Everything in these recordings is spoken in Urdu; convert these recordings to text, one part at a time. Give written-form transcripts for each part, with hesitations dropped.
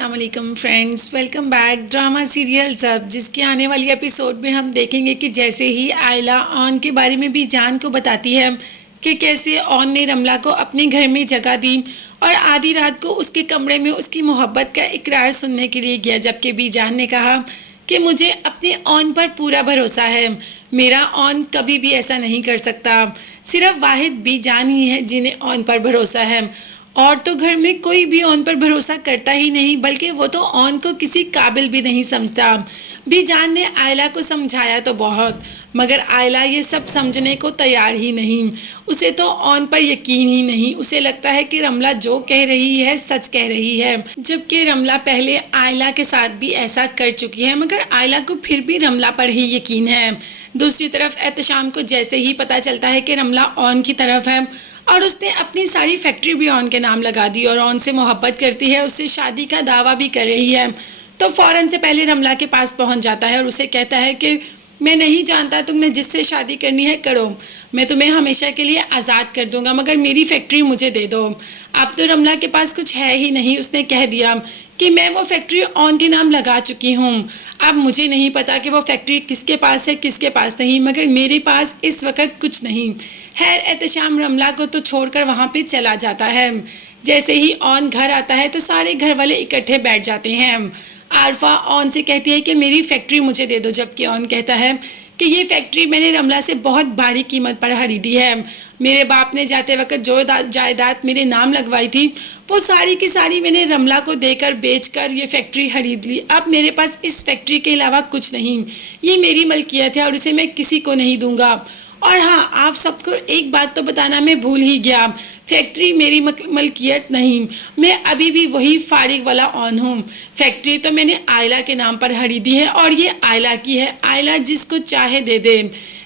السلام علیکم friends, welcome back drama serial سب، جس کے آنے والی ایپیسوڈ میں ہم دیکھیں گے کہ جیسے ہی آئلہ اون کے بارے میں بھی جان کو بتاتی ہے کہ کیسے اون نے رملہ کو اپنے گھر میں جگہ دی اور آدھی رات کو اس کے کمرے میں اس کی محبت کا اقرار سننے کے لیے گیا، جبکہ بھی جان نے کہا کہ مجھے اپنے اون پر پورا بھروسہ ہے، میرا اون کبھی بھی ایسا نہیں کر سکتا، صرف واحد بھی جان ہی ہے جنہیں اون پر بھروسہ ہے، اور تو گھر میں کوئی بھی اون پر بھروسہ کرتا ہی نہیں، بلکہ وہ تو اون کو کسی قابل بھی نہیں سمجھتا۔ بھی جان نے آئلہ کو سمجھایا تو بہت، مگر آئلہ یہ سب سمجھنے کو تیار ہی نہیں، اسے تو اون پر یقین ہی نہیں، اسے لگتا ہے کہ رملہ جو کہہ رہی ہے سچ کہہ رہی ہے، جبکہ رملہ پہلے آئلہ کے ساتھ بھی ایسا کر چکی ہے، مگر آئلہ کو پھر بھی رملہ پر ہی یقین ہے۔ دوسری طرف احتشام کو جیسے ہی پتہ چلتا ہے کہ رملہ اون کی طرف ہے اور اس نے اپنی ساری فیکٹری بھی اون کے نام لگا دی اور اون سے محبت کرتی ہے، اس سے شادی کا دعویٰ بھی کر رہی ہے، تو فوراً سے پہلے رملہ کے پاس پہنچ جاتا ہے اور اسے کہتا ہے کہ میں نہیں جانتا تم نے جس سے شادی کرنی ہے کرو، میں تمہیں ہمیشہ کے لیے آزاد کر دوں گا، مگر میری فیکٹری مجھے دے دو۔ اب تو رملہ کے پاس کچھ ہے ہی نہیں، اس نے کہہ دیا کہ میں وہ فیکٹری اون کے نام لگا چکی ہوں، اب مجھے نہیں پتا کہ وہ فیکٹری کس کے پاس ہے کس کے پاس نہیں، مگر میرے پاس اس وقت کچھ نہیں۔ خیر احتشام رملہ کو تو چھوڑ کر وہاں پہ چلا جاتا ہے۔ جیسے ہی اون گھر آتا ہے تو سارے گھر والے اکٹھے بیٹھ جاتے ہیں۔ عارفہ اون سے کہتی ہے کہ میری فیکٹری مجھے دے دو، جبکہ اون کہتا ہے کہ یہ فیکٹری میں نے رملہ سے بہت بڑی قیمت پر خریدی ہے، میرے باپ نے جاتے وقت جو جائیداد میرے نام لگوائی تھی وہ ساری کی ساری میں نے رملہ کو دے کر بیچ کر یہ فیکٹری خرید لی، اب میرے پاس اس فیکٹری کے علاوہ کچھ نہیں، یہ میری ملکیت ہے اور اسے میں کسی کو نہیں دوں گا۔ اور ہاں، آپ سب کو ایک بات تو بتانا میں بھول ہی گیا، فیکٹری میری ملکیت نہیں، میں ابھی بھی وہی فارغ والا اون ہوں، فیکٹری تو میں نے آئلہ کے نام پر خریدی ہے اور یہ آئلہ کی ہے، آئلہ جس کو چاہے دے دے۔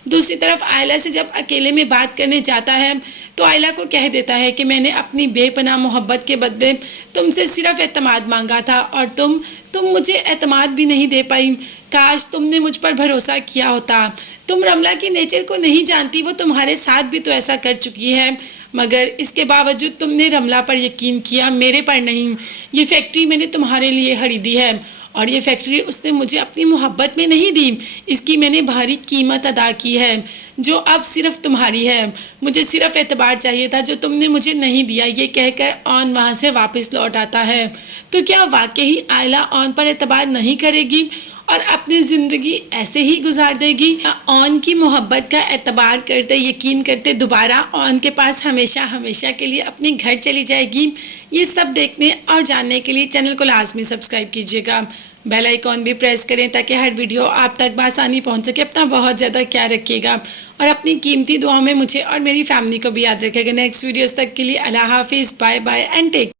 دوسری طرف آئلہ سے جب اکیلے میں بات کرنے جاتا ہے تو آئلہ کو کہہ دیتا ہے کہ میں نے اپنی بے پناہ محبت کے بدلے تم سے صرف اعتماد مانگا تھا اور تم مجھے اعتماد بھی نہیں دے پائی، کاش تم نے مجھ پر بھروسہ کیا ہوتا، تم رملہ کی نیچر کو نہیں جانتی، وہ تمہارے ساتھ بھی تو ایسا کر چکی ہے، مگر اس کے باوجود تم نے رملہ پر یقین کیا، میرے پر نہیں، یہ فیکٹری میں نے تمہارے لیے خریدی ہے اور یہ فیکٹری اس نے مجھے اپنی محبت میں نہیں دی، اس کی میں نے بھاری قیمت ادا کی ہے جو اب صرف تمہاری ہے، مجھے صرف اعتبار چاہیے تھا جو تم نے مجھے نہیں دیا۔ یہ کہہ کر اون وہاں سے واپس لوٹ آتا ہے۔ تو کیا واقعی آئلہ اون پر اعتبار نہیں کرے گی اور اپنی زندگی ایسے ہی گزار دے گی، اون کی محبت کا اعتبار کرتے یقین کرتے دوبارہ اون کے پاس ہمیشہ کے لیے اپنے گھر چلی جائے گی؟ یہ سب دیکھنے اور جاننے کے لیے چینل کو لازمی سبسکرائب کیجیے گا، بیل آئیکن بھی پریس کریں تاکہ ہر ویڈیو آپ تک بآسانی پہنچ سکے۔ اپنا بہت زیادہ خیال رکھیے گا اور اپنی قیمتی دعاؤں میں مجھے اور میری فیملی کو بھی یاد رکھے گا۔ نیکسٹ ویڈیوز تک کے لیے اللہ حافظ، بائے بائے اینڈ ٹیک